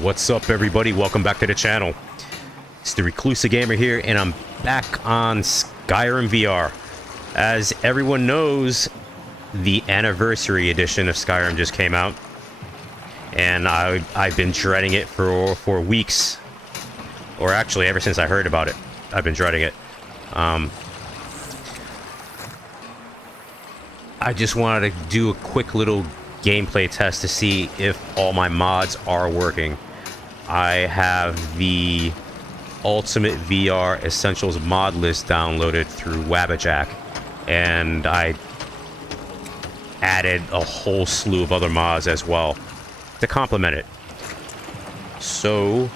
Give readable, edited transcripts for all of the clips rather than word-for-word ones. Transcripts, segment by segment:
What's up, everybody? Welcome back to the channel. It's the Reclusive Gamer here, and I'm back on Skyrim VR. As everyone knows, the Anniversary Edition of Skyrim just came out, and I've been dreading it for weeks, or actually ever since I heard about it. I've been dreading it. I just wanted to do a quick little gameplay test to see if all my mods are working. I have the Ultimate VR Essentials mod list downloaded through Wabbajack, and I added a whole slew of other mods as well to complement it. So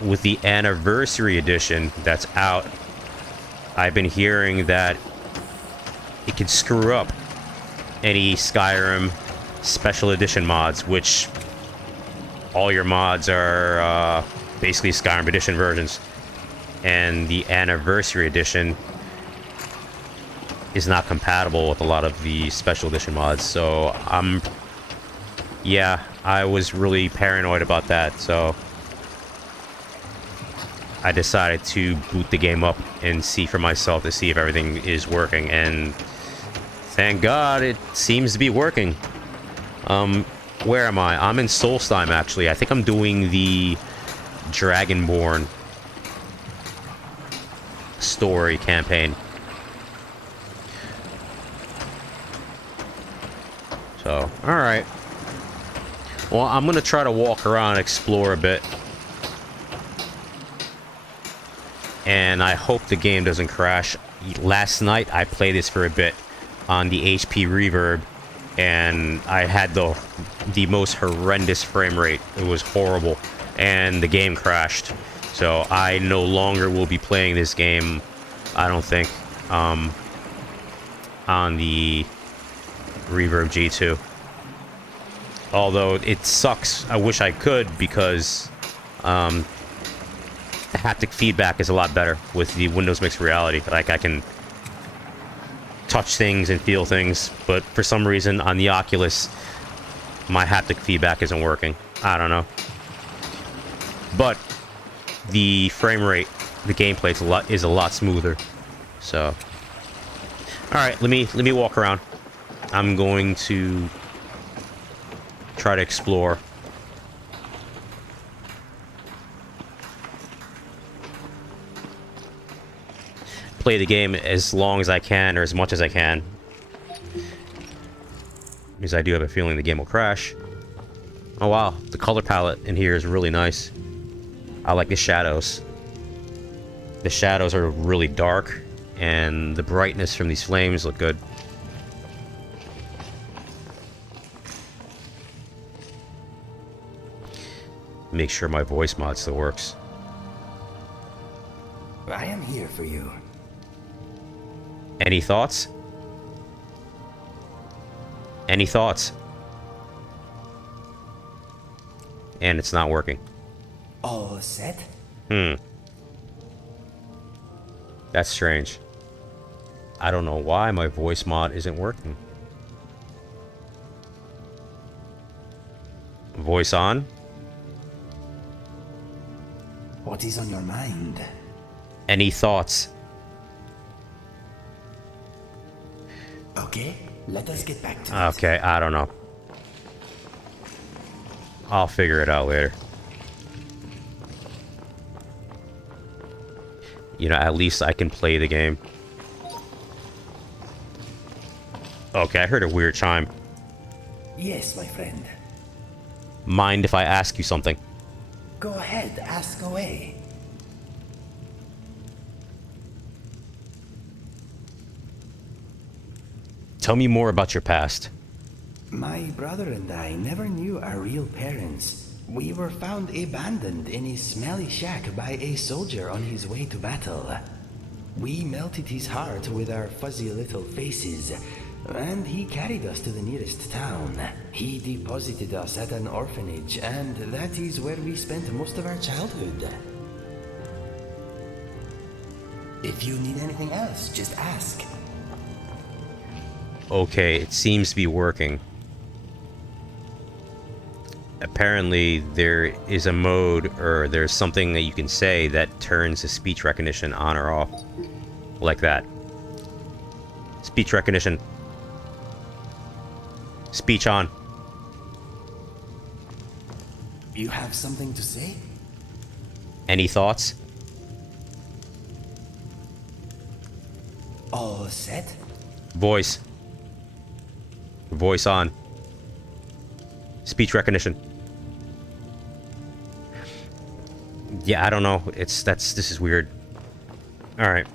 with the Anniversary Edition that's out, I've been hearing that it can screw up any Skyrim Special Edition mods, which all your mods are basically Skyrim Edition versions, and the Anniversary Edition is not compatible with a lot of the Special Edition mods. So yeah, I was really paranoid about that, so I decided to boot the game up and see for myself to see if everything is working, and thank God it seems to be working. Where am I? I'm in Solstheim, actually. I think I'm doing the Dragonborn story campaign. So, alright. Well, I'm gonna try to walk around and explore a bit. And I hope the game doesn't crash. Last night, I played this for a bit on the HP reverb, and I had the most horrendous frame rate. It was horrible, and the game crashed. So I no longer will be playing this game, I don't think, on the Reverb G2. Although it sucks. I wish I could, because the haptic feedback is a lot better with the Windows Mixed Reality. Like, I can touch things and feel things, but for some reason on the Oculus my haptic feedback isn't working. I don't know, but the frame rate, the gameplay is a lot smoother. So alright, let me walk around. I'm going to try to explore. Play the game as long as I can, or as much as I can, because I do have a feeling the game will crash. Oh wow, the color palette in here is really nice. I like the shadows. The shadows are really dark, and the brightness from these flames look good. Make sure my voice mod still works. I am here for you. Any thoughts? Any thoughts? And it's not working. All set? That's strange. I don't know why my voice mod isn't working. Voice on? What is on your mind? Any thoughts? Okay, let us get back to it. Okay, I don't know. I'll figure it out later. You know, at least I can play the game. Okay, I heard a weird chime. Yes, my friend. Mind if I ask you something? Go ahead, ask away. Tell me more about your past. My brother and I never knew our real parents. We were found abandoned in a smelly shack by a soldier on his way to battle. We melted his heart with our fuzzy little faces, and he carried us to the nearest town. He deposited us at an orphanage, and that is where we spent most of our childhood. If you need anything else, just ask. Okay, it seems to be working. apparently there is a mode, or there's something that you can say that turns the speech recognition on or off. Like that. Speech recognition. Speech on. You have something to say? Any thoughts? All set? Voice. Voice on. Speech recognition. Yeah, I don't know. This is weird. Alright.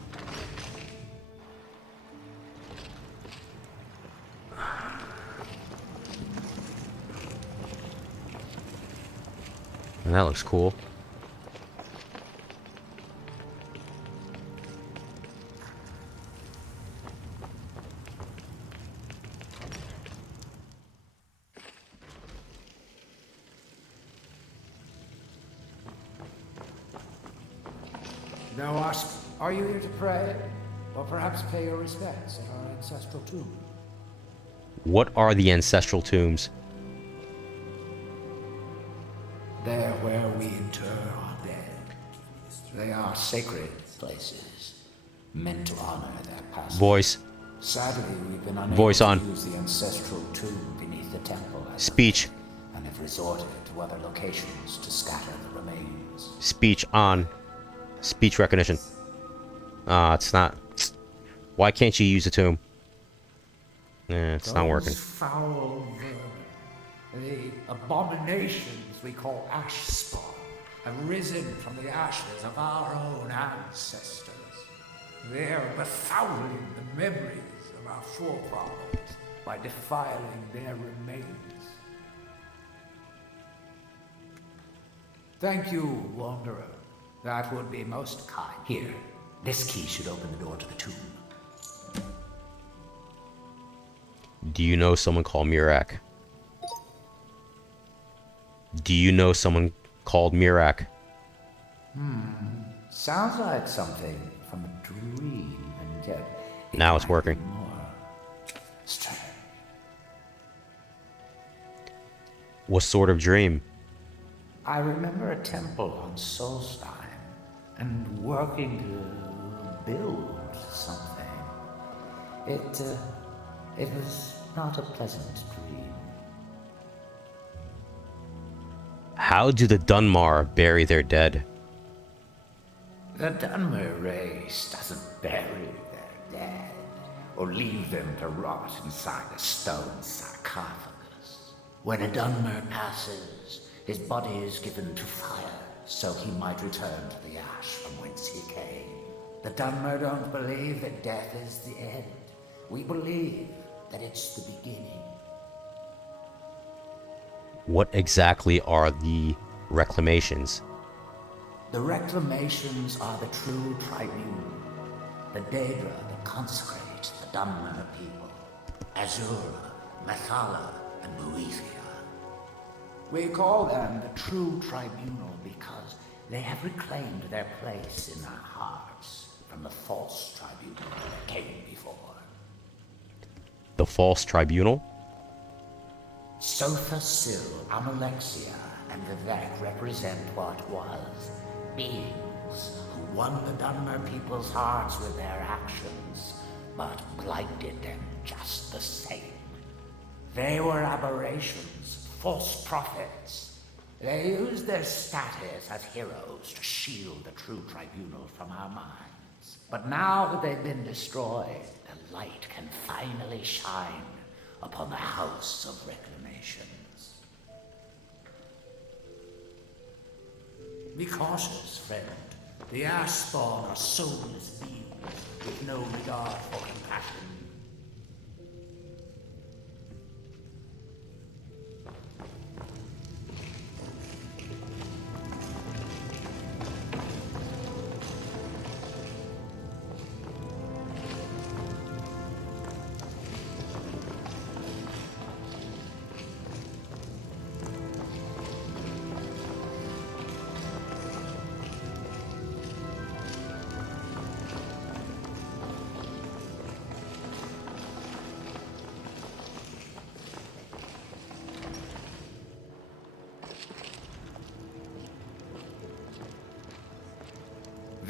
That looks cool. Now ask, are you here to pray? Or perhaps pay your respects at our ancestral tomb? What are the ancestral tombs? There where we inter our dead. They are sacred places, meant to honor their past. Voice. Sadly, we've been unable Voice on. to use the ancestral tomb beneath the temple Speech. and have resorted to other locations to scatter the remains. Speech on. Speech recognition. It's not. Why can't you use a tomb? It's not working. Those foul vermin, the abominations we call ash spawn, have risen from the ashes of our own ancestors. They are befouling the memories of our forefathers by defiling their remains. Thank you, Wanderer. That would be most kind. Here, this key should open the door to the tomb. Do you know someone called Mirak? Do you know someone called Mirak? Sounds like something from a dream, and yet Now it's working. more strange. What sort of dream? I remember a temple on Solstheim, and working to build something. It was not a pleasant dream. How do the Dunmar bury their dead? The Dunmer race doesn't bury their dead, or leave them to rot inside a stone sarcophagus. When a Dunmer passes, his body is given to fire, so he might return to the ash from whence he came. The Dunmer don't believe that death is the end. We believe that it's the beginning. What exactly are the reclamations? The reclamations are the true tribune, the Daedra that consecrate the Dunmer people, Azura, Methala, and Boethia. We call them the true tribunal because they have reclaimed their place in our hearts from the false tribunal that came before. The false tribunal? Sotha Sil, Amalexia, and Vivek represent what was. Beings who won the Dunmer people's hearts with their actions, but blinded them just the same. They were aberrations, false prophets. They used their status as heroes to shield the true tribunal from our minds. But now that they've been destroyed, the light can finally shine upon the House of Reclamations. Be cautious, friend. The ash spawn are soulless beings with no regard for compassion.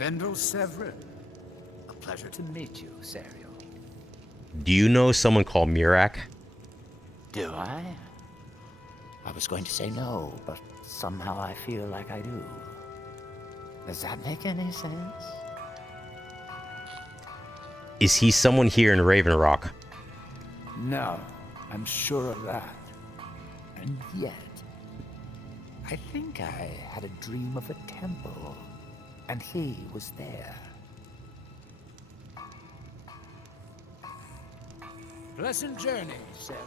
Vendel Severin. A pleasure to meet you, Serial. Do you know someone called Mirak? Do I? I was going to say no, but somehow I feel like I do. Does that make any sense? Is he someone here in Raven Rock? No, I'm sure of that. And yet, I think I had a dream of a temple, and he was there. Pleasant journey, Serial.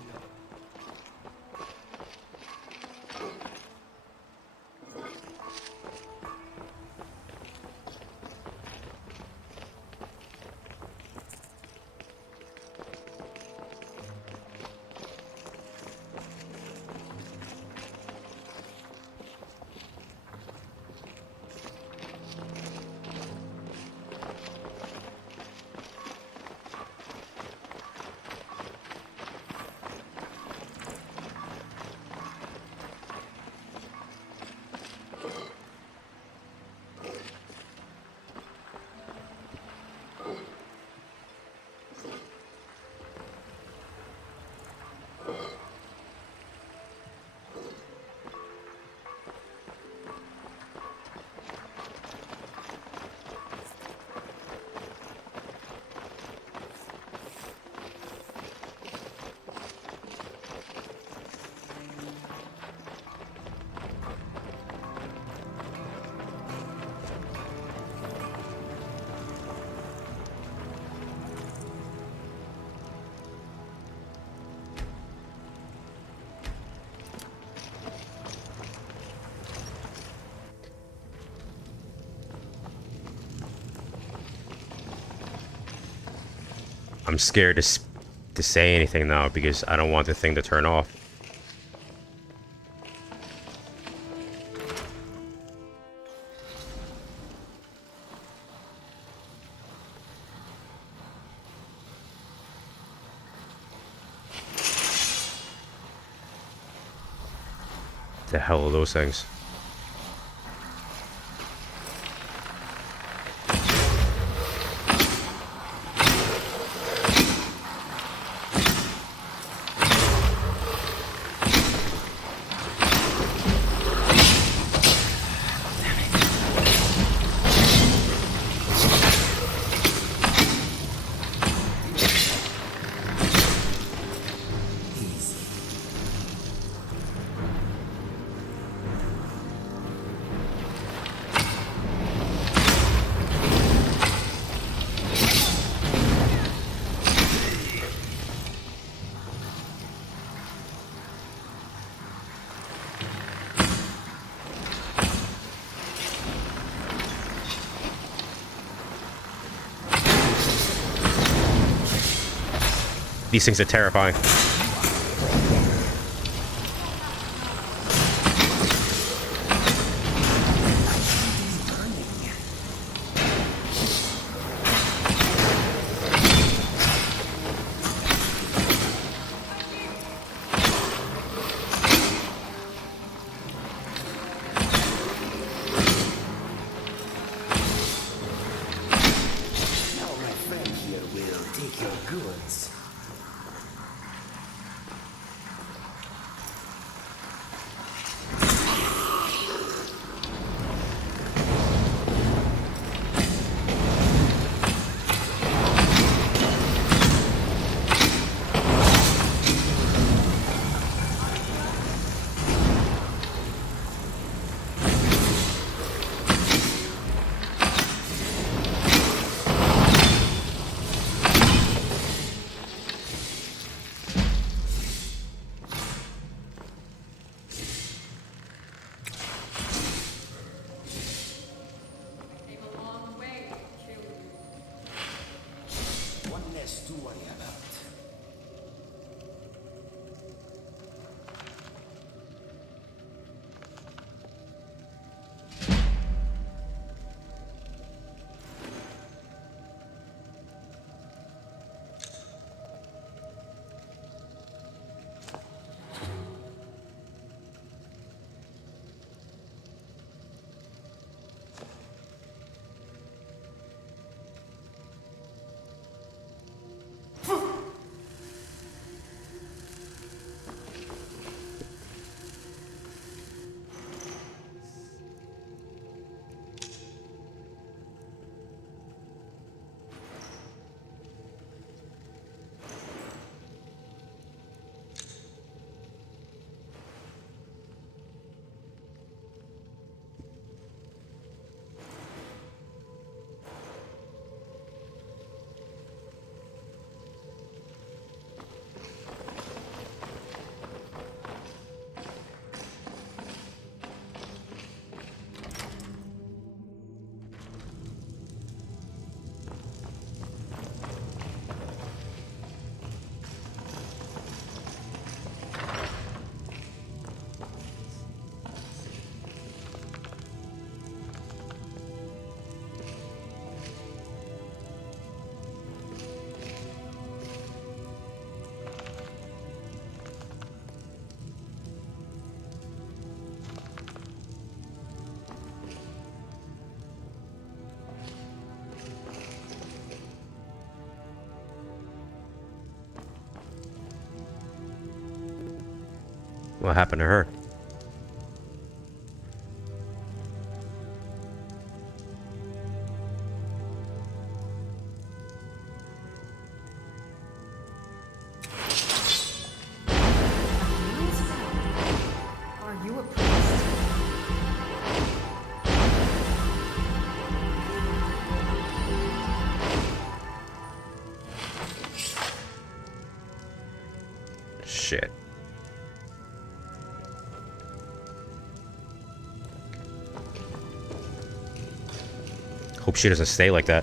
I'm scared to say anything now because I don't want the thing to turn off. The hell are those things? These things are terrifying. Now my friend here will take your goods. One less to worry about. What happened to her? Are you a priest? Shit. Hope she doesn't stay like that.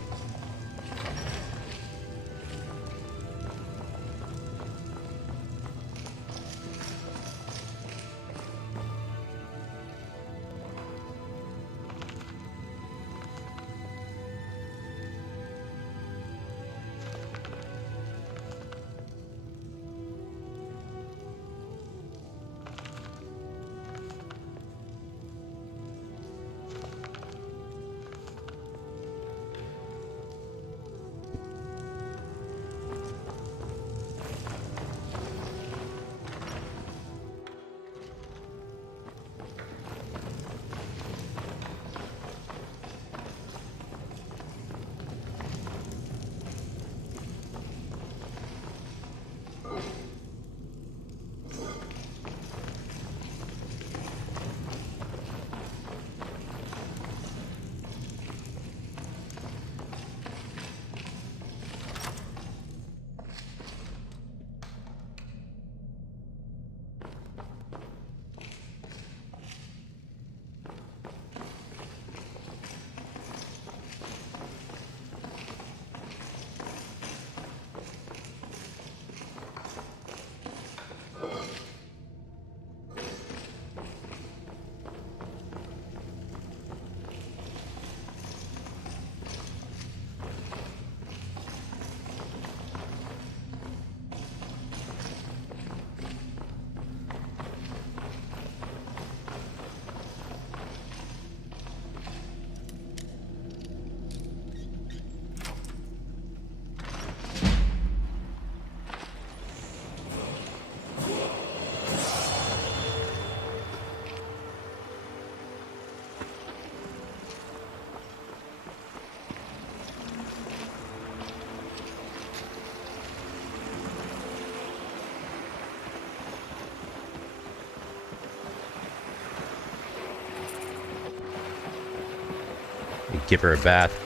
Give her a bath.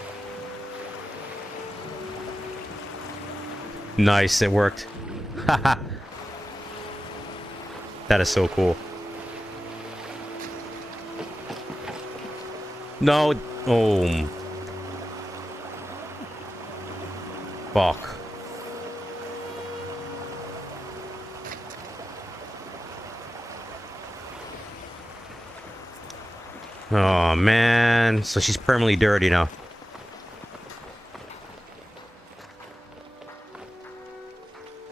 Nice, it worked. Haha. That is so cool. No. Oh. Fuck. Oh, man. So she's permanently dirty now.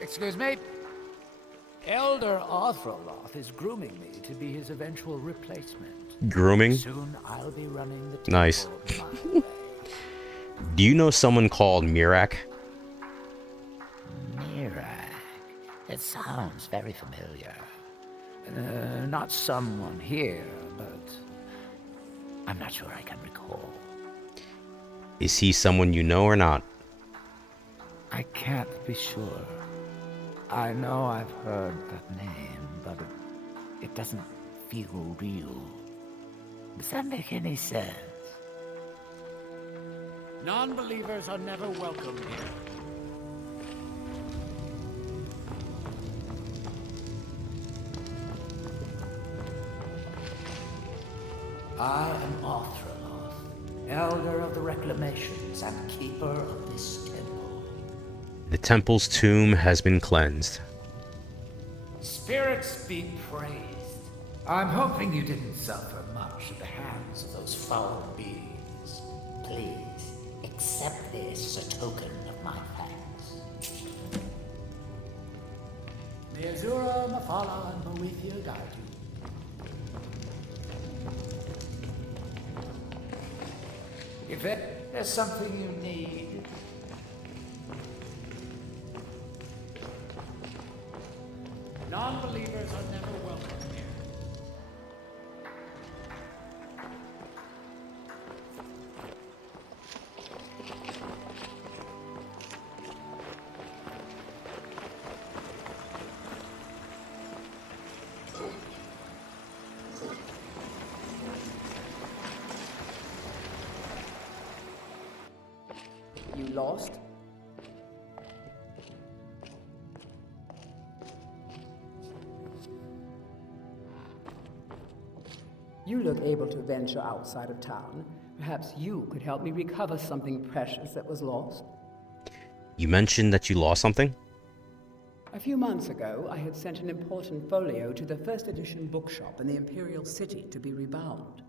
Excuse me? Elder Arthroloth is grooming me to be his eventual replacement. Grooming? Soon I'll be running the temple Nice. my way. Do you know someone called Mirak? Mira, it sounds very familiar. Not someone here, but I'm not sure I can recall. Is he someone you know or not? I can't be sure. I know I've heard that name, but it doesn't feel real. Does that make any sense? Non-believers are never welcome here. I am Arthroloth, Elder of the Reclamations and Keeper of this temple. The temple's tomb has been cleansed. Spirits be praised. I'm hoping you didn't suffer much at the hands of those foul beings. Please, accept this as a token of my thanks. May Azura, Mafala, and Moethia guide you. If there's something you need, Non-believers are never welcome here. You lost? You look able to venture outside of town. Perhaps you could help me recover something precious that was lost. You mentioned that you lost something? A few months ago, I had sent an important folio to the first edition bookshop in the Imperial City to be rebound.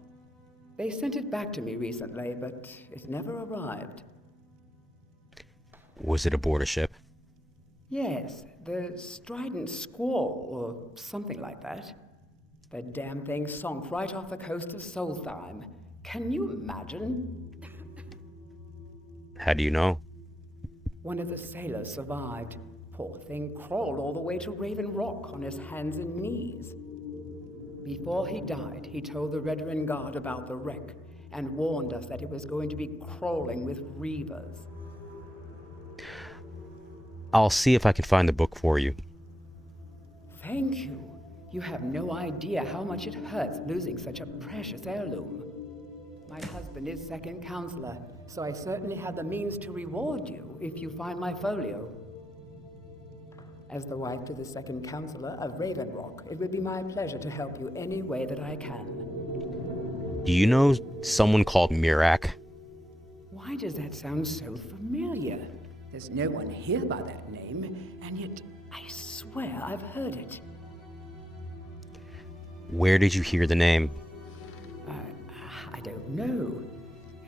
They sent it back to me recently, but it never arrived. Was it aboard a ship? Yes, the Strident Squall, or something like that. The damn thing sunk right off the coast of Solstheim. Can you imagine? How do you know? One of the sailors survived. Poor thing crawled all the way to Raven Rock on his hands and knees. Before he died, he told the Redoran Guard about the wreck and warned us that it was going to be crawling with reavers. I'll see if I can find the book for you. Thank you. You have no idea how much it hurts losing such a precious heirloom. My husband is second counselor, so I certainly have the means to reward you if you find my folio. As the wife to the second counselor of Raven Rock, it would be my pleasure to help you any way that I can. Do you know someone called Mirak? Why does that sound so familiar? There's no one here by that name, and yet I swear I've heard it. Where did you hear the name? I don't know.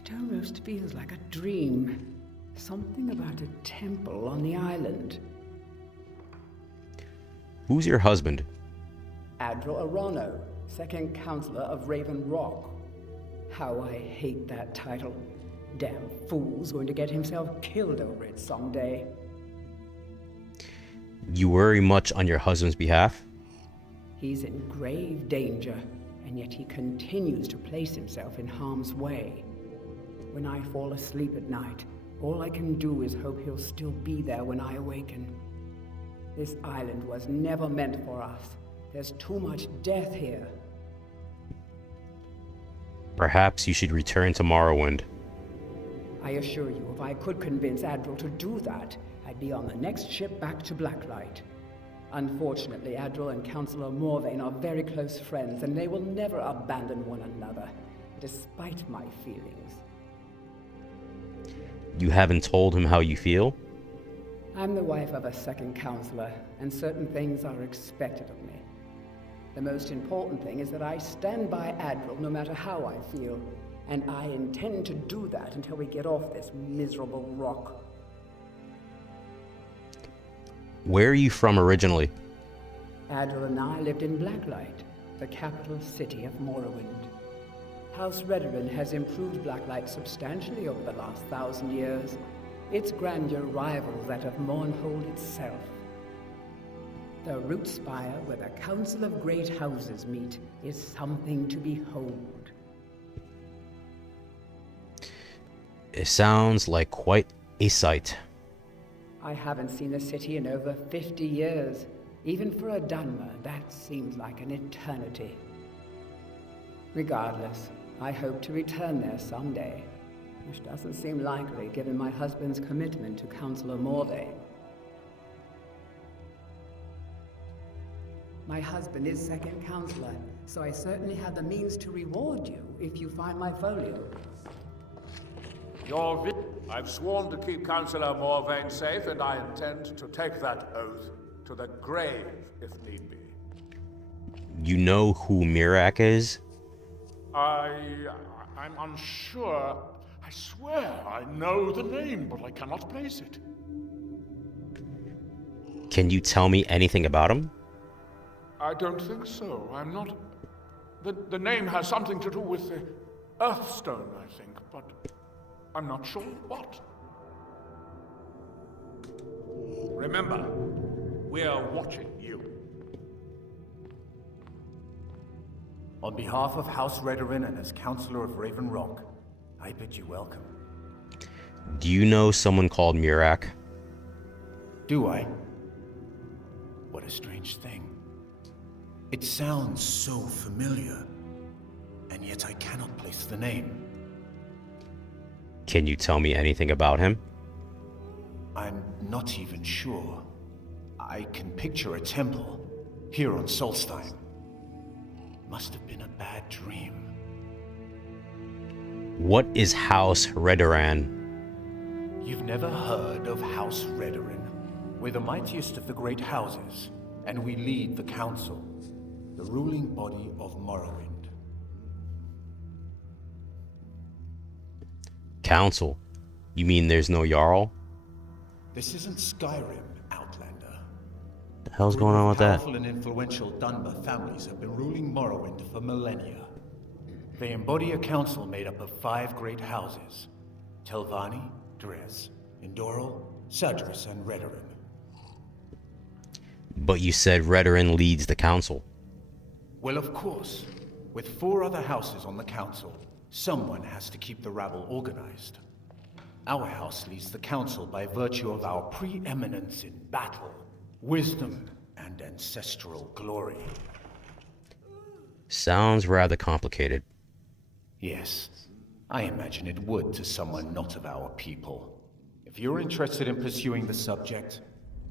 It almost feels like a dream. Something about a temple on the island. Who's your husband? Adral Arano, second counselor of Raven Rock. How I hate that title. Damn fool's going to get himself killed over it someday. You worry much on your husband's behalf? He's in grave danger, and yet he continues to place himself in harm's way. When I fall asleep at night, all I can do is hope he'll still be there when I awaken. This island was never meant for us. There's too much death here. Perhaps you should return to Morrowind. I assure you, if I could convince Adral to do that, I'd be on the next ship back to Blacklight. Unfortunately, Adral and Councillor Morvain are very close friends, and they will never abandon one another, despite my feelings. You haven't told him how you feel? I'm the wife of a second counselor, and certain things are expected of me. The most important thing is that I stand by Adral no matter how I feel, and I intend to do that until we get off this miserable rock. Where are you from originally? Adral and I lived in Blacklight, the capital city of Morrowind. House Redoran has improved Blacklight substantially over the last 1,000 years. Its grandeur rivals that of Mournhold itself. The root spire where the Council of Great Houses meet is something to behold. It sounds like quite a sight. I haven't seen the city in over 50 years. Even for a Dunmer, that seems like an eternity. Regardless, I hope to return there someday, which doesn't seem likely given my husband's commitment to Councillor Morvain. My husband is second counselor, so I certainly have the means to reward you if you find my folio. I've sworn to keep Councillor Morvain safe, and I intend to take that oath to the grave, if need be. You know who Mirak is? I'm unsure. I swear I know the name, but I cannot place it. Can you tell me anything about him? I don't think so. I'm not... The name has something to do with the Earthstone, I think, but I'm not sure what. Remember, we are watching you. On behalf of House Redoran and as Councillor of Raven Rock, I bid you welcome. Do you know someone called Mirak? Do I? What a strange thing. It sounds so familiar, and yet I cannot place the name. Can you tell me anything about him? not even sure. I can picture a temple here on Solstheim. Must have been a bad dream. What is House Redoran? You've never heard of House Redoran? We're the mightiest of the great houses, and we lead the council, the ruling body of Morrowind. Council? You mean there's no Jarl? This isn't Skyrim, Outlander. The hell's going on with that? Powerful and influential Dunmer families have been ruling Morrowind for millennia. They embody a council made up of 5 great houses: Telvanni, Dres, Indoril, Sadris, and Redoran. But you said Redoran leads the council. Well, of course. With 4 other houses on the council, someone has to keep the rabble organized. Our house leads the council by virtue of our preeminence in battle, wisdom, and ancestral glory. Sounds rather complicated. Yes, I imagine it would to someone not of our people. If you're interested in pursuing the subject,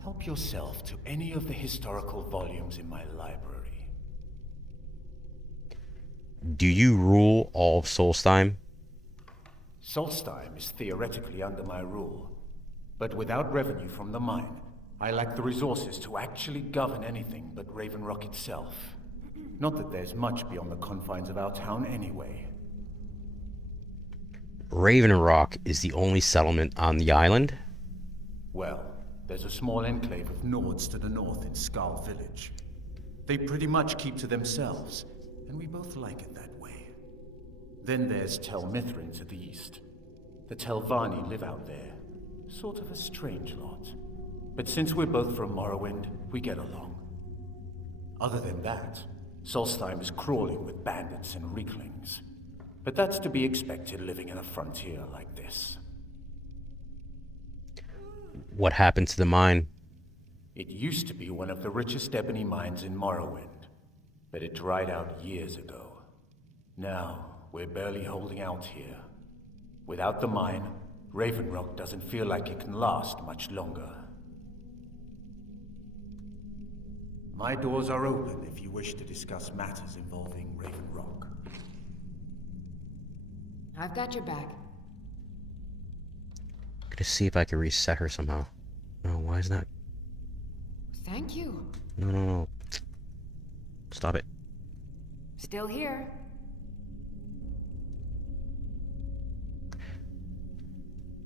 help yourself to any of the historical volumes in my library. Do you rule all of Solstheim? Solstheim is theoretically under my rule, but without revenue from the mine, I lack the resources to actually govern anything but Raven Rock itself. Not that there's much beyond the confines of our town anyway. Raven Rock is the only settlement on the island? Well, there's a small enclave of Nords to the north in Skal Village. They pretty much keep to themselves, and we both like it that way. Then there's Tel Mithrin to the east. The Telvanni live out there. Sort of a strange lot. But since we're both from Morrowind, we get along. Other than that, Solstheim is crawling with bandits and reeklings. But that's to be expected living in a frontier like this. What happened to the mine? It used to be one of the richest ebony mines in Morrowind, but it dried out years ago. Now, we're barely holding out here. Without the mine, Raven Rock doesn't feel like it can last much longer. My doors are open if you wish to discuss matters involving Raven Rock. I've got your back. I'm gonna see if I can reset her somehow. No, why is that? Thank you. No. Stop it. Still here.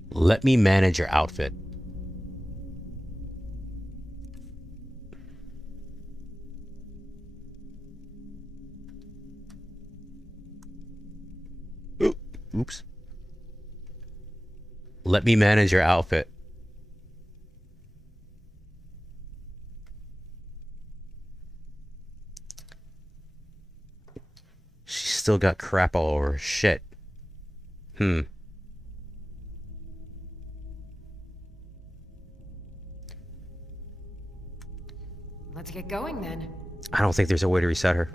Let me manage your outfit. Oops. Let me manage your outfit. She's still got crap all over her. Shit. Let's get going then. I don't think there's a way to reset her.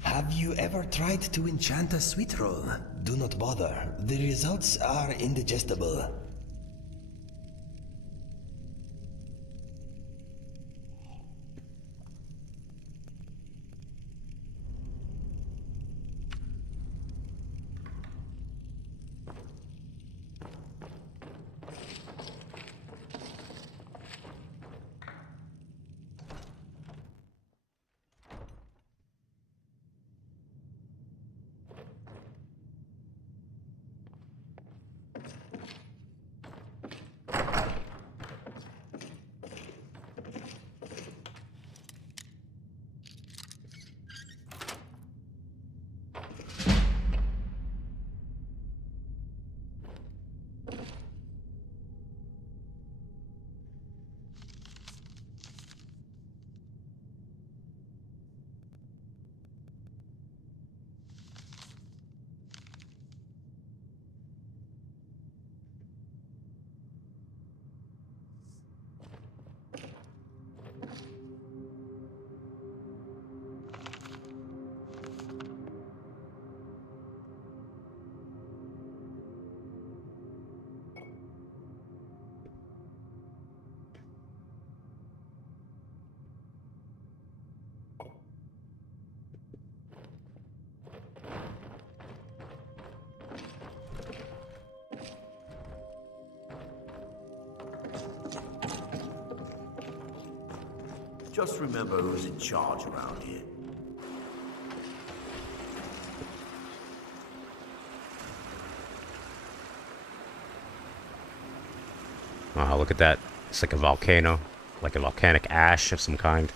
Have you ever tried to enchant a sweet roll? Do not bother. The results are indigestible. Just remember who's in charge around here. Oh, look at that. It's like a volcano. Like a volcanic ash of some kind.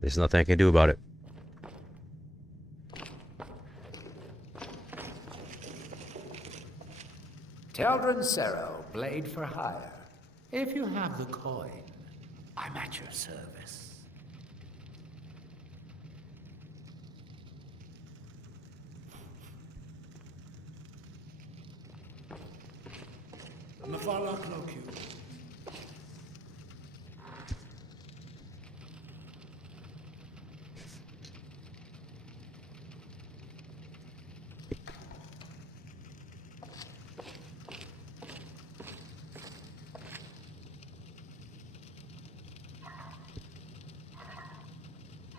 There's nothing I can do about it. Teldrin Sero, blade for hire. If you have the coin, I'm at your service. Mavala Clocu.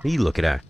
What are you looking at?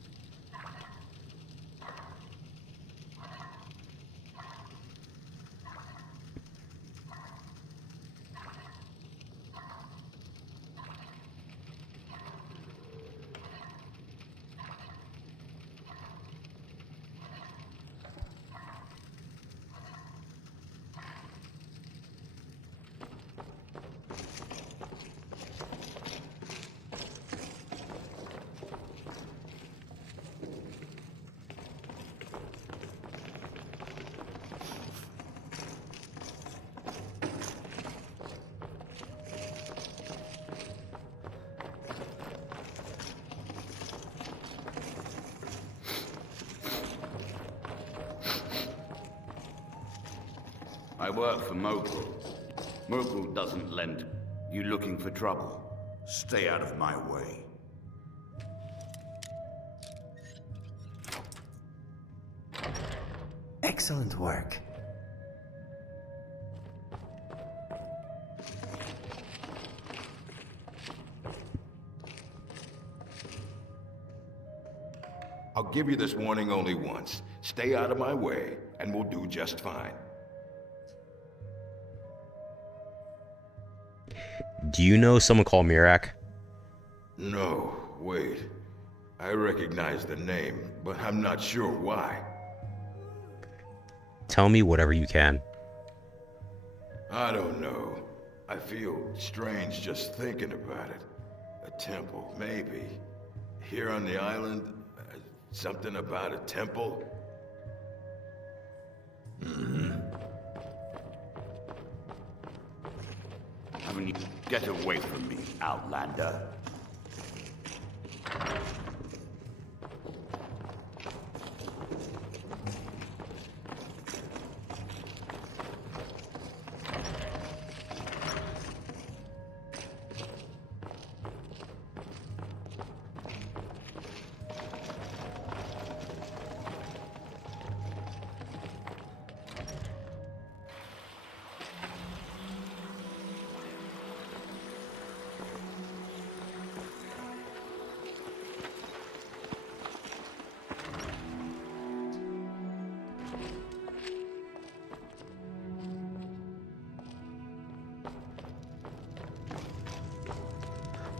I work for Mogul. Mogul doesn't lend. You looking for trouble? Stay out of my way. Excellent work. I'll give you this warning only once. Stay out of my way, and we'll do just fine. Do you know someone called Mirak? No, wait. I recognize the name, but I'm not sure why. Tell me whatever you can. I don't know. I feel strange just thinking about it. A temple, maybe. Here on the island, something about a temple? Haven't you... Get away from me, Outlander.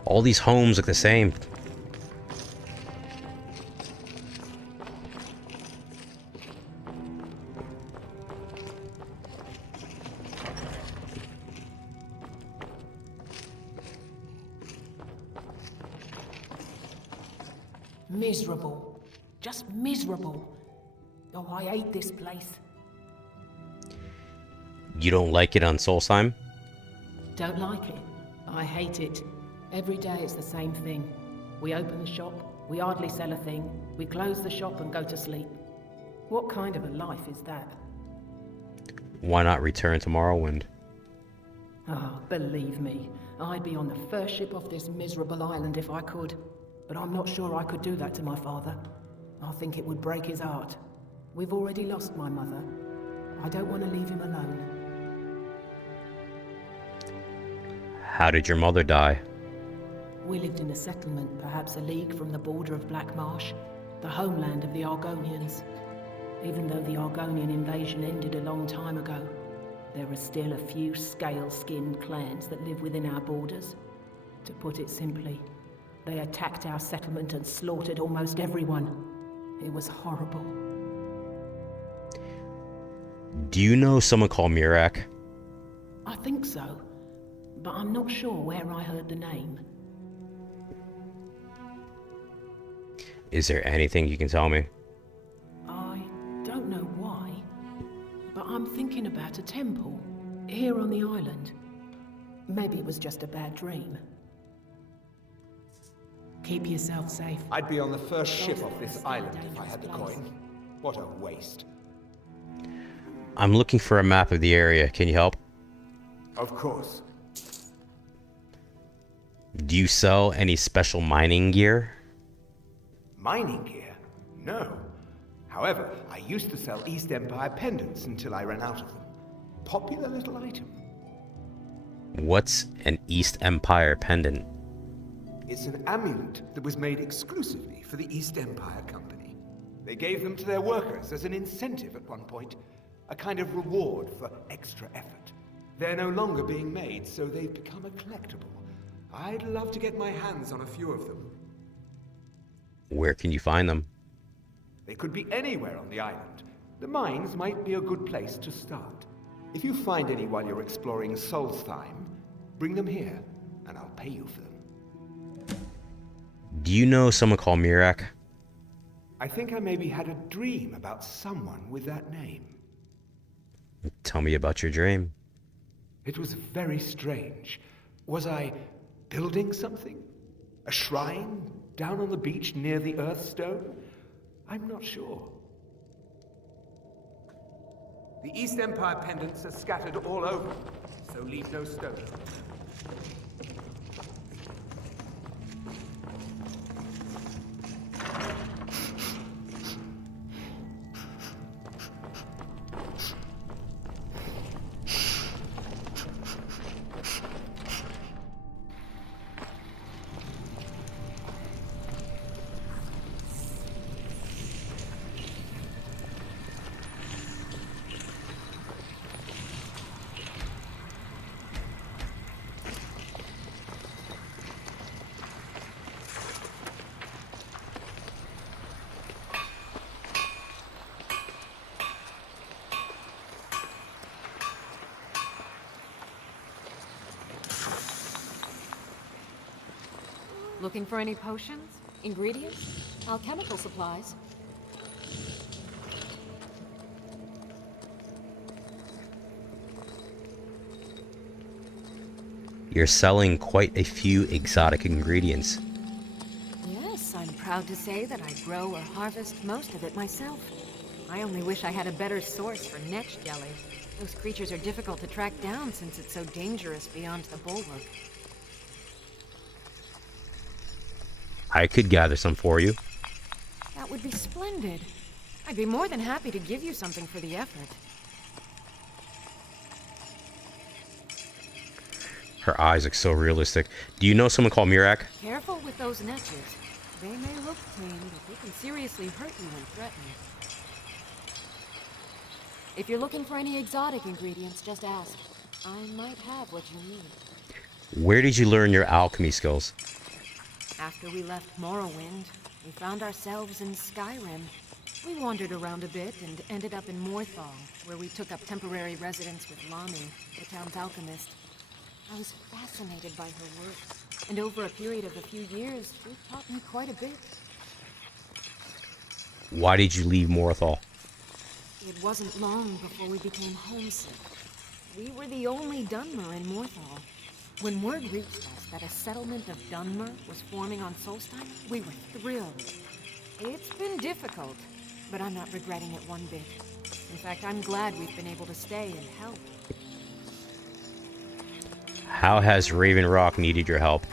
All these homes look the same. Miserable. Just miserable. Oh, I hate this place. You don't like it on Solstheim? Don't like it. I hate it. Every day it's the same thing. We open the shop, we hardly sell a thing, we close the shop and go to sleep. What kind of a life is that? Why not return to Morrowind? Oh, believe me, I'd be on the first ship off this miserable island if I could. But I'm not sure I could do that to my father. I think it would break his heart. We've already lost my mother. I don't want to leave him alone. How did your mother die? We lived in a settlement, perhaps a league from the border of Black Marsh, the homeland of the Argonians. Even though the Argonian invasion ended a long time ago, there are still a few scale-skinned clans that live within our borders. To put it simply, they attacked our settlement and slaughtered almost everyone. It was horrible. Do you know someone called Mirak? I think so, but I'm not sure where I heard the name. Is there anything you can tell me? I don't know why, but I'm thinking about a temple here on the island. Maybe it was just a bad dream. Keep yourself safe. I'd be on the first ship off this island if I had the coin. What a waste. I'm looking for a map of the area. Can you help? Of course. Do you sell any special mining gear? Mining gear? No. However, I used to sell East Empire pendants until I ran out of them. Popular little item. What's an East Empire pendant? It's an amulet that was made exclusively for the East Empire Company. They gave them to their workers as an incentive at one point, a kind of reward for extra effort. They're no longer being made, so they've become a collectible. I'd love to get my hands on a few of them. Where can you find them? They could be anywhere on the island. The mines might be a good place to start. If you find any while you're exploring Solstheim, bring them here, and I'll pay you for them. Do you know someone called Mirak? I think I maybe had a dream about someone with that name. Tell me about your dream. It was very strange. Was I building something? A shrine down on the beach near the Earthstone? I'm not sure. The East Empire pendants are scattered all over, so leave no stone. Looking for any potions? Ingredients? Alchemical supplies? You're selling quite a few exotic ingredients. Yes, I'm proud to say that I grow or harvest most of it myself. I only wish I had a better source for netch jelly. Those creatures are difficult to track down since it's so dangerous beyond the bulwark. I could gather some for you. That would be splendid. I'd be more than happy to give you something for the effort. Her eyes look so realistic. Do you know someone called Mirak? Careful with those netches. They may look tame, but they can seriously hurt you when threatened. If you're looking for any exotic ingredients, just ask. I might have what you need. Where did you learn your alchemy skills? After we left Morrowind, we found ourselves in Skyrim. We wandered around a bit and ended up in Morthal, where we took up temporary residence with Lami, the town's alchemist. I was fascinated by her work, and over a period of a few years, she taught me quite a bit. Why did you leave Morthal? It wasn't long before we became homesick. We were the only Dunmer in Morthal. When word reached us that a settlement of Dunmer was forming on Solstheim, we were thrilled. It's been difficult, but I'm not regretting it one bit. In fact, I'm glad we've been able to stay and help. How has Raven Rock needed your help?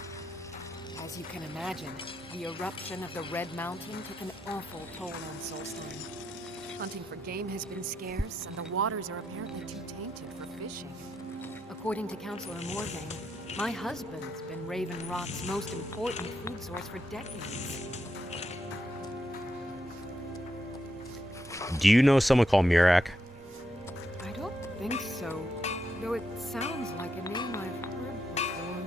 As you can imagine, the eruption of the Red Mountain took an awful toll on Solstheim. Hunting for game has been scarce, and the waters are apparently too tainted for fishing. According to Councillor Morvain, my husband's been Raven Rock's most important food source for decades. Do you know someone called Mirak? I don't think so, though it sounds like a name I've heard before.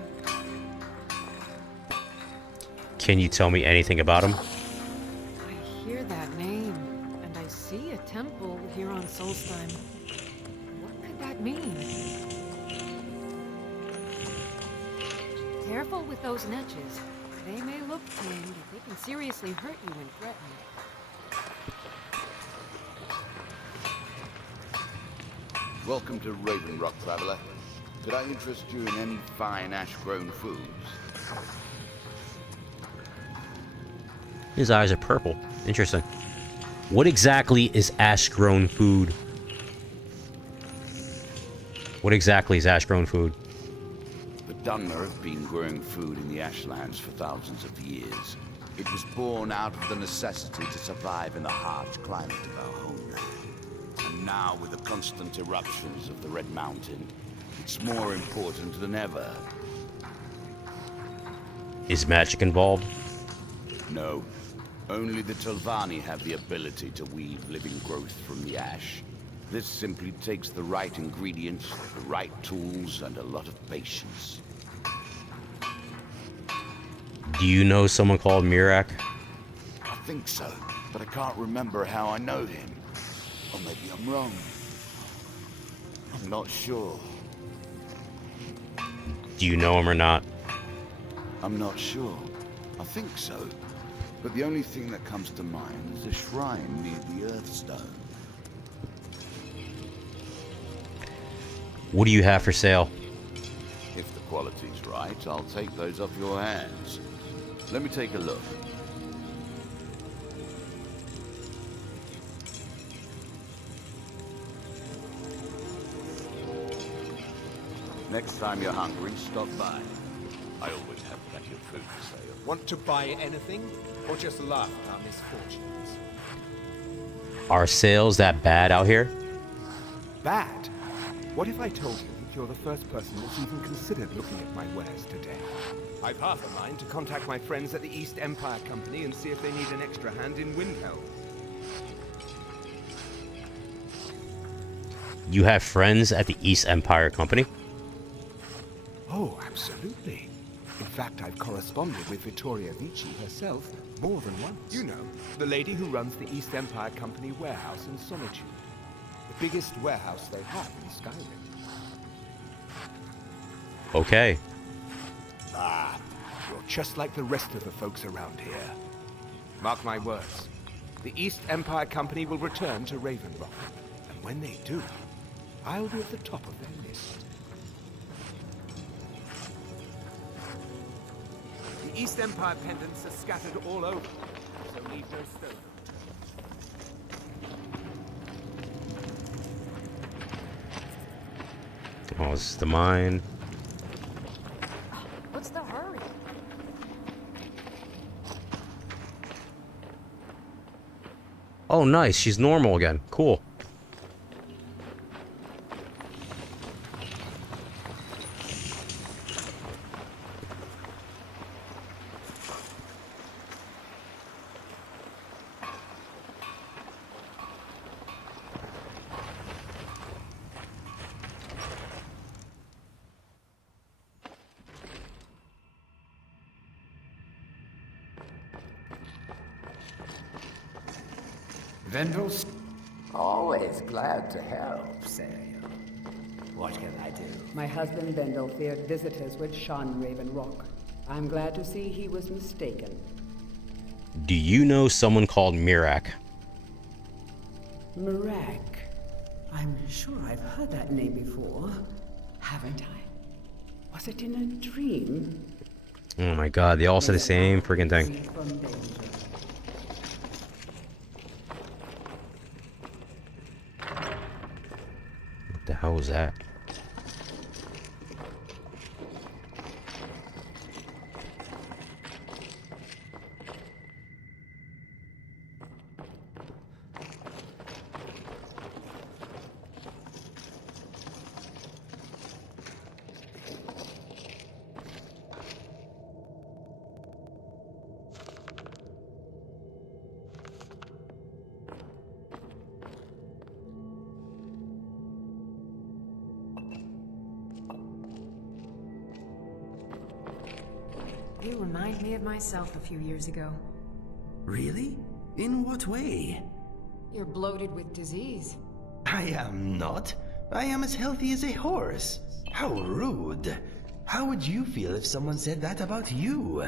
Can you tell me anything about him? I hear that name, and I see a temple here on Solstheim. What could that mean? Careful with those netches. They may look tame, but they can seriously hurt you when threatened. Welcome to Raven Rock, traveler. Could I interest you in any fine ash-grown foods? His eyes are purple. Interesting. What exactly is ash-grown food? What exactly is ash-grown food? The Dunmer have been growing food in the ashlands for thousands of years. It was born out of the necessity to survive in the harsh climate of our homeland. And now, with the constant eruptions of the Red Mountain, it's more important than ever. Is magic involved? No. Only the Telvanni have the ability to weave living growth from the ash. This simply takes the right ingredients, the right tools, and a lot of patience. Do you know someone called Mirak? I think so, but I can't remember how I know him. Or maybe I'm wrong. I'm not sure. Do you know him or not? I'm not sure. I think so. But the only thing that comes to mind is a shrine near the Earthstone. What do you have for sale? If the quality's right, I'll take those off your hands. Let me take a look. Next time you're hungry, stop by. I always have plenty of food for sale. Want to buy anything, or just laugh at our misfortunes? Are sales that bad out here? Bad? What if I told you that you're the first person that's even considered looking at my wares today? I've half a mind to contact my friends at the East Empire Company and see if they need an extra hand in Windhelm. You have friends at the East Empire Company? Oh, absolutely. In fact, I've corresponded with Vittoria Vici herself more than once. You know, the lady who runs the East Empire Company warehouse in Solitude. The biggest warehouse they have in Skyrim. Okay. Ah, you're just like the rest of the folks around here. Mark my words. The East Empire Company will return to Raven Rock. And when they do, I'll be at the top of their list. The East Empire pendants are scattered all over, so leave no stone. Oh, this is the mine. What's the hurry? Oh, nice. She's normal again. Cool. Vendels? Always glad to help, Samuel. What can I do? My husband Vendel feared visitors would shun Raven Rock. I'm glad to see he was mistaken. Do you know someone called Mirak? Mirak. I'm sure I've heard that name before. Haven't I? Was it in a dream? Oh my god, they all say the same freaking thing. What the hell was that? You remind me of myself a few years ago. Really? In what way? You're bloated with disease. I am not. I am as healthy as a horse. How rude. How would you feel if someone said that about you?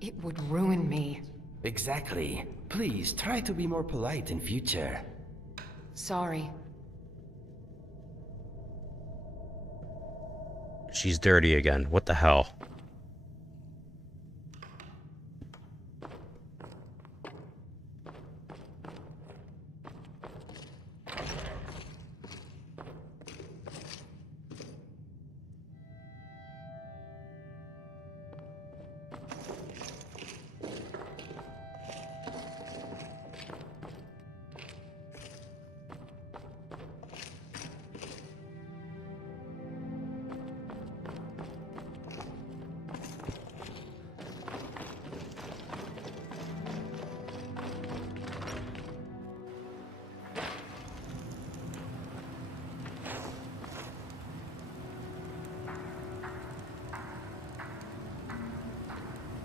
It would ruin me. Exactly. Please try to be more polite in future. Sorry. She's dirty again. What the hell?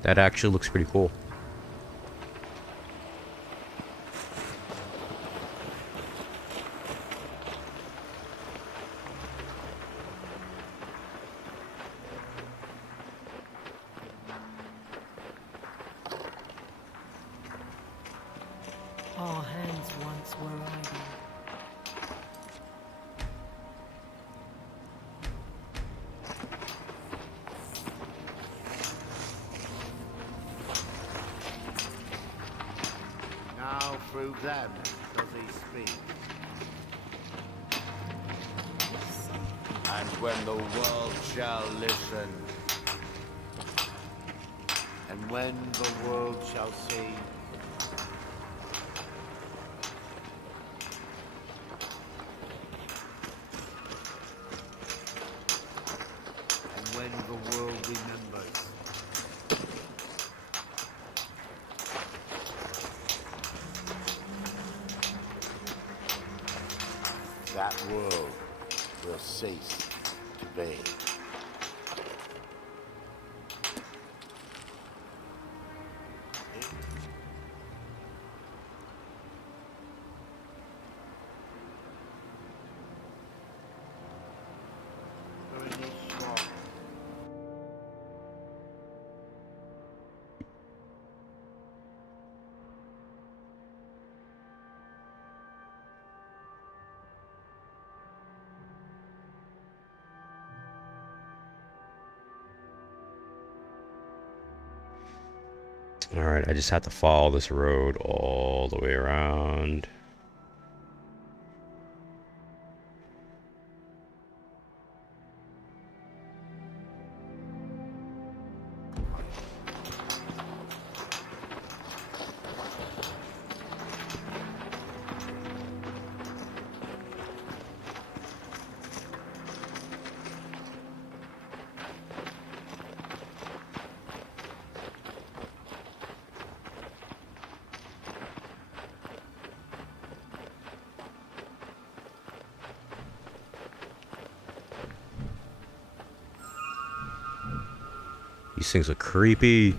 That actually looks pretty cool. All hands once were idle. Now through them does he speak. And when the world shall listen, and when the world shall see, and when the world remembers, that world will cease to be. We're in this swamp. Alright, I just have to follow this road all the way around. These things are creepy.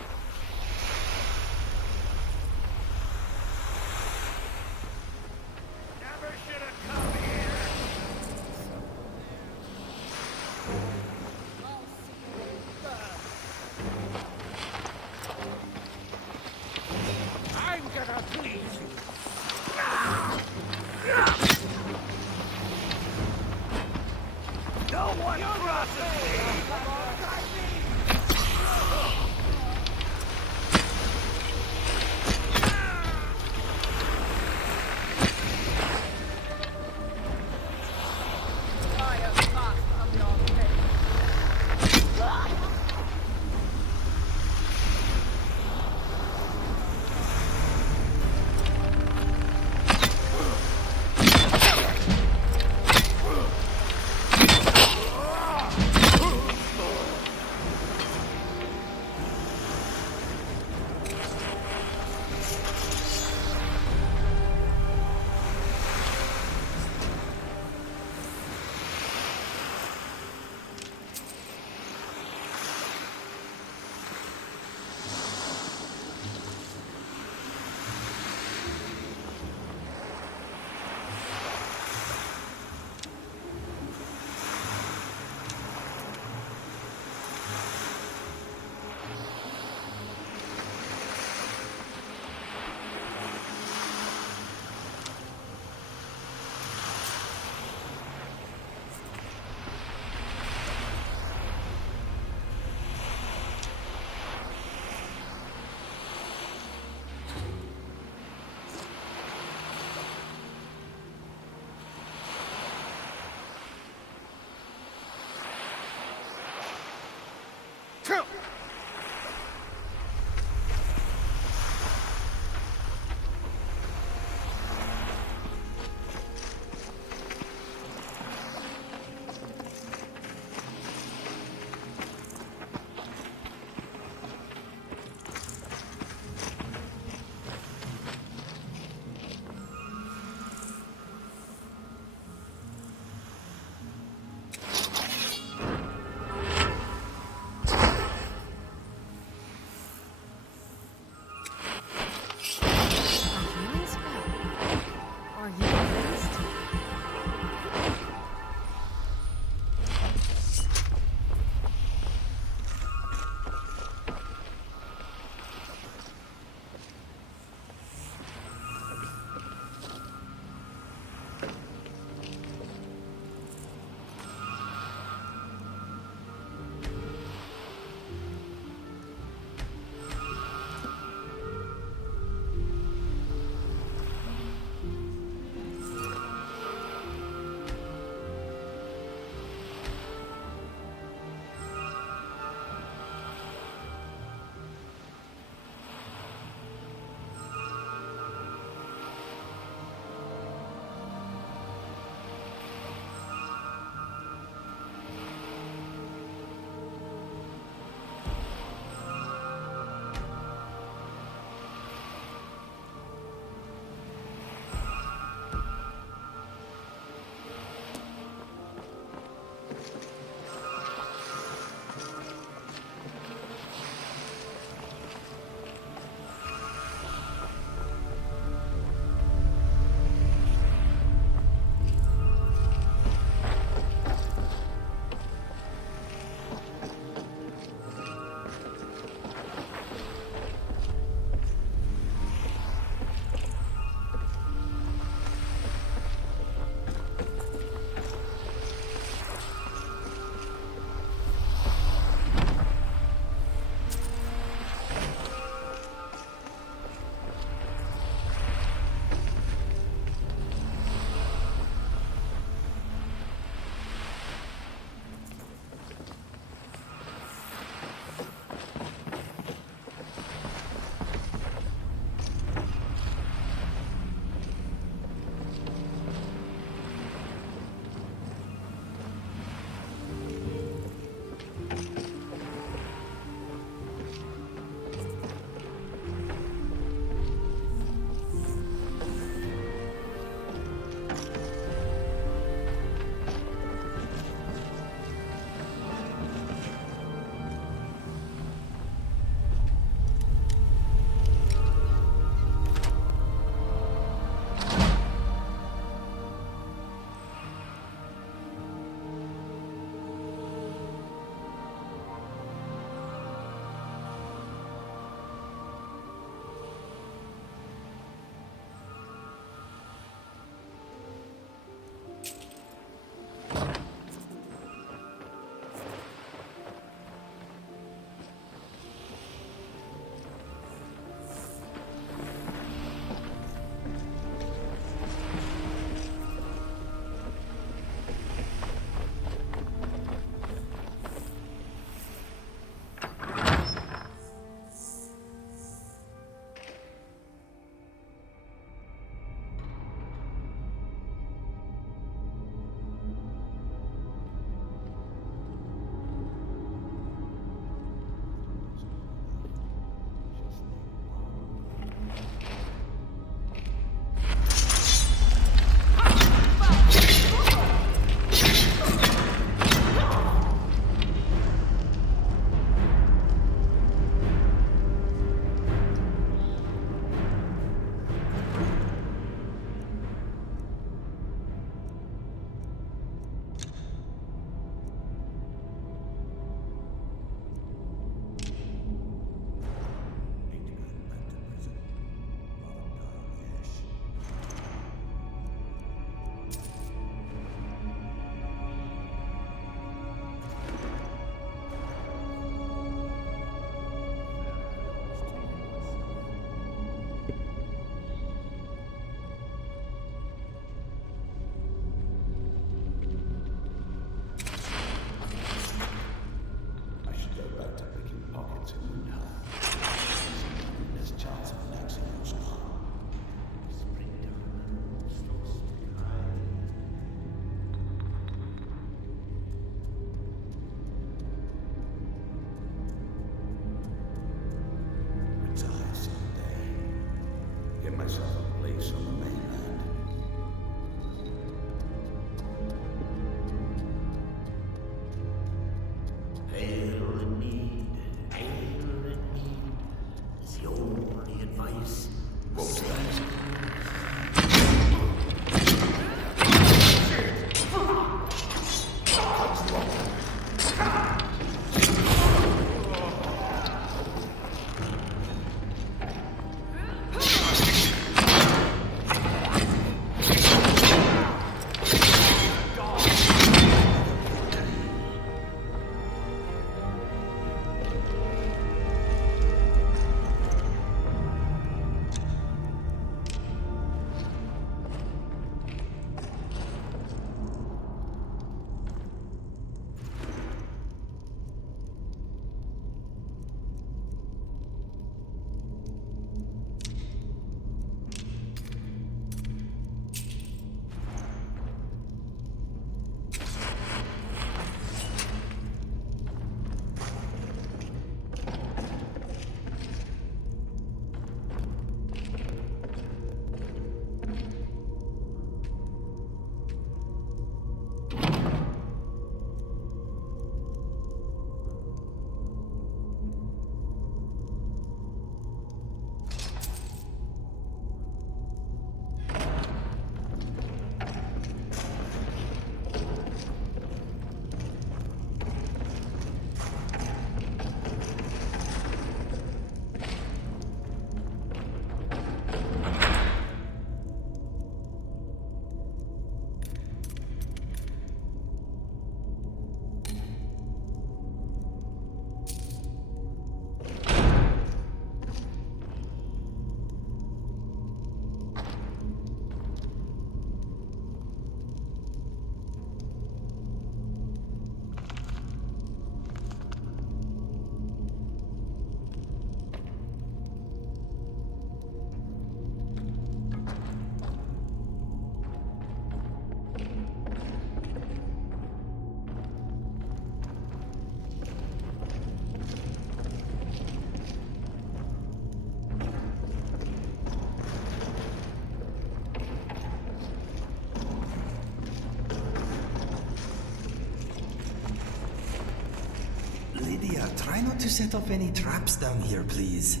try not to set off any traps down here, please.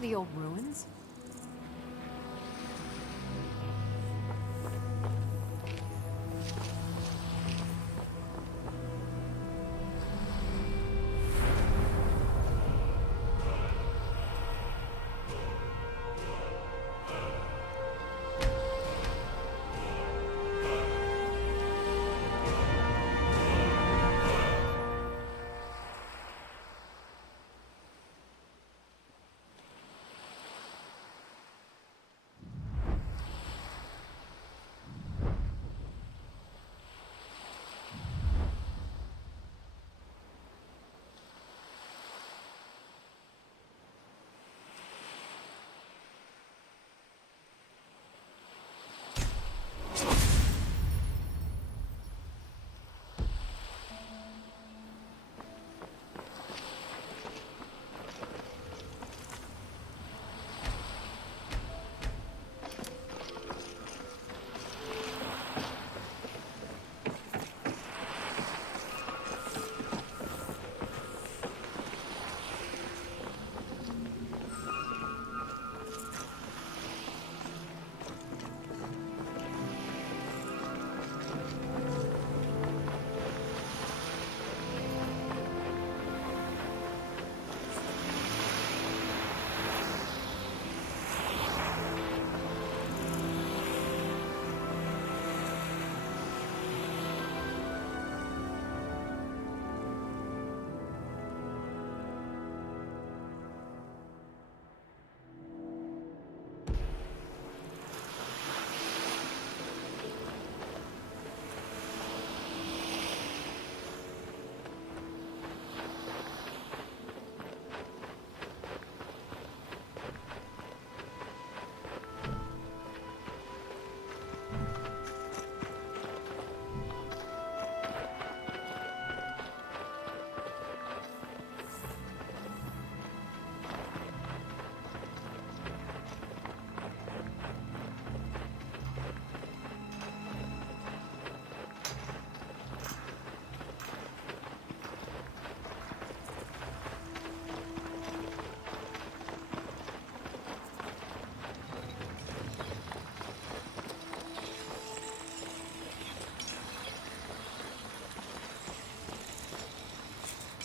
The old ruins?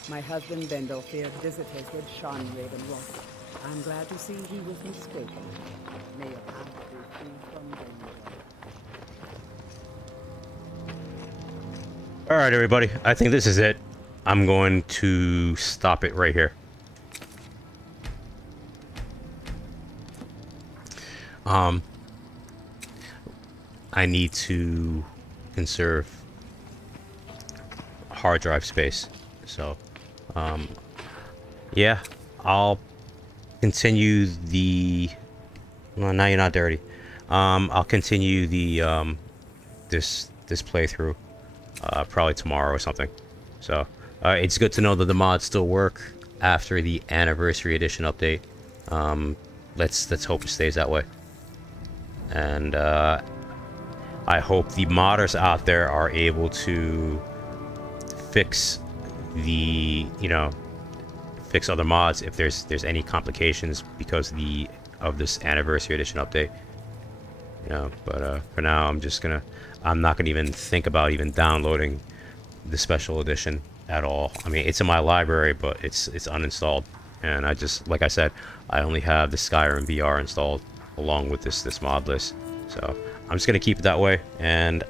My husband Bendel feared visitors would shun Raven Rock. I'm glad to see he was mistaken. May your path be free from danger. All right, everybody. I think this is it. I'm going to stop it right here. I need to conserve hard drive space. So, yeah, I'll continue the... Well, now you're not dirty. I'll continue the, this playthrough, probably tomorrow or something. So, it's good to know that the mods still work after the Anniversary Edition update. Let's hope it stays that way. And, I hope the modders out there are able to fix the, fix other mods if there's any complications, because the of this Anniversary Edition update. You know, but for now, I'm not gonna even think about even downloading the special edition at all. I mean, it's in my library, but it's uninstalled, and I just, like I said, I only have the Skyrim VR installed along with this Modlist. So I'm just gonna keep it that way, and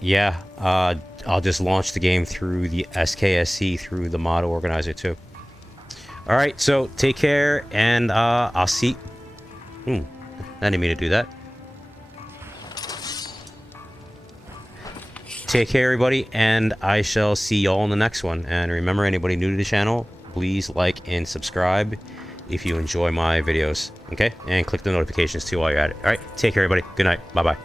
yeah, I'll just launch the game through the SKSC through the mod organizer too. All right, so take care, and I'll see. I didn't mean to do that. Take care, everybody, and I shall see y'all in the next one. And remember, anybody new to the channel, please like and subscribe if you enjoy my videos. Okay, and click the notifications too while you're at it. All right, take care, everybody. Good night. Bye bye.